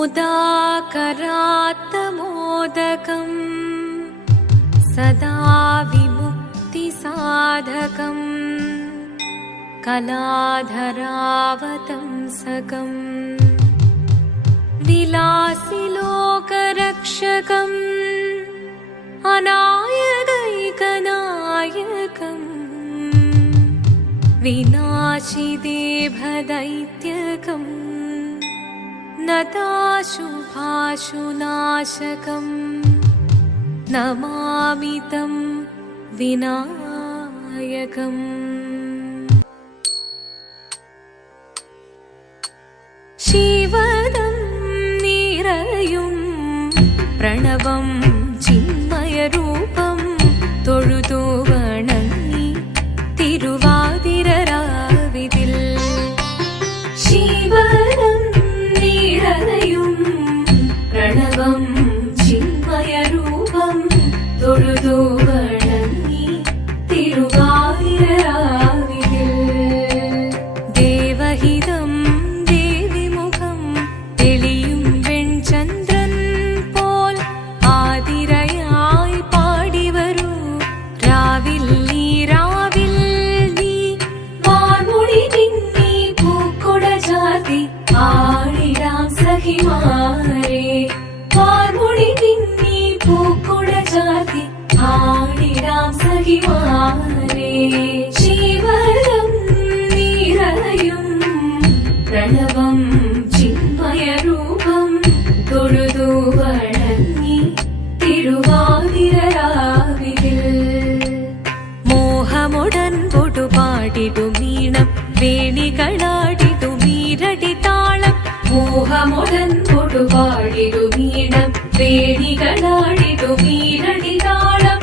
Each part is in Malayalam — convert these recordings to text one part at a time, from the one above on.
मुदाकरात्तमोदकम् सदा विमुक्तिसाधकम् कलाधरावतंसकम् विलासिलोकरक्षकम् अनायदैकनायकम् विनाशिदेभदैत्यकम् नताशुभाशुनाशकं नमामितं विनायकम् शिवनं निरयुं प्रणवं चिन्मयरूपं तोळुतोव സഖിമാരെ ശിവരം നിറയും പ്രണവം ചിന്മയരൂപം തൊഴുതു വണങ്ങി തിരുവാതിരരാവിതിൽ മോഹമുടൻ പൊടുപാടിടുമീണം വേണികളാടിടുമീരടി താളം. മോഹമുടൻ പൊടുപാടിടുമീണം വേണികളാടിടുമീരടി താളം.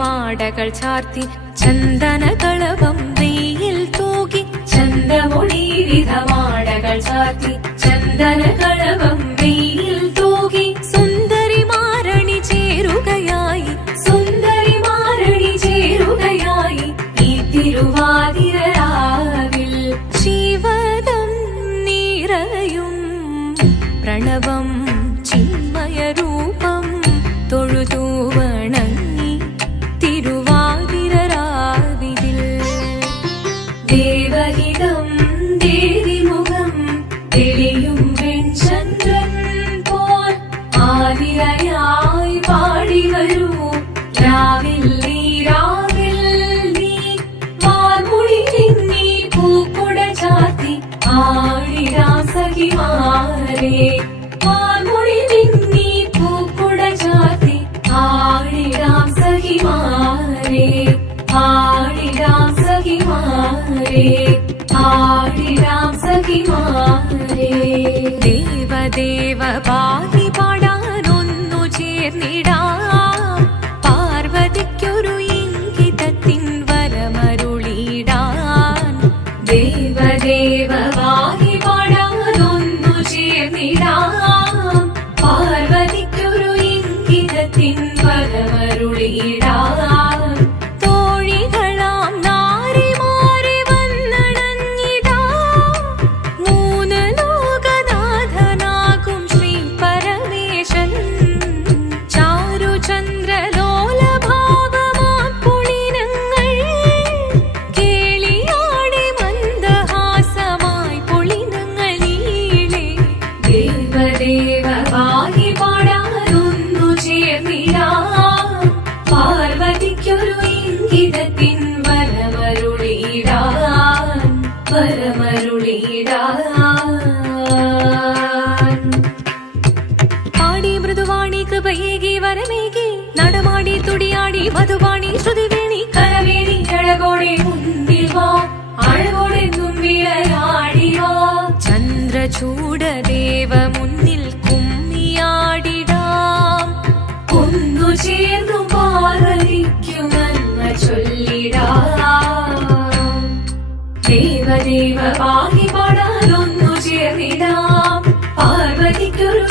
വിധമാടകൾ ചാർത്തി ചന്ദനകളവം വെയിൽ തൂകി ചന്തമുടി വിധമാടകൾ ചാർത്തി ചന്ദനകളവം വെയിൽ തൂകി സുന്ദരി മാരണി ചേരുകയായി സുന്ദരി മാരണി ചേരുകയായി ഈ തിരുവാതിരരാവിൽ ശിവദം നിറയും പ്രണവം ചാത്തി ആടിടാം സഖിമാരെ വാർമുടി നിന്നി പൂക്കുട ചാത്തി ആടിടാം സഖിമാരെ ആടിടാം സഖിമാരെ ആടിടാം സഖിമാരെ ദേവദേവ പാടി Baba. പാടി മൃദുവാണി കൃപയേകി വരമേകി നടമാടി തുടിയാടി മധുവാണി ശ്രുതിവേണി ദേവദേവ പാഹി പാടാനൊന്നു ചേർന്നിടാം. പാർവതിക്കൊരു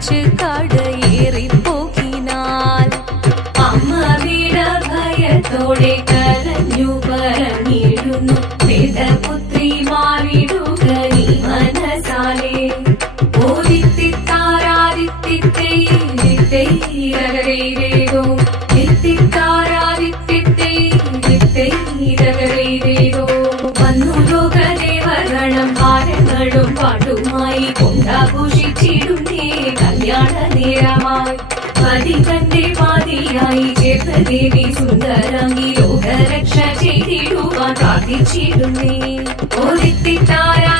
காற்று காடு ഭാരങ്ങളും പാട്ടുമായി കൊണ്ടാഘോഷിച്ചിടുന്നേ കല്യാണ നേരമായി. പതികന്റെ പാതിയായി ദേവി സുന്ദരങ്ങി ലോകരക്ഷ ചെയ്തിടുവാൻ പ്രാർത്ഥിച്ചിടുന്നേ. ഓദിത്തിത്താരാദിത്തിത്തേരോ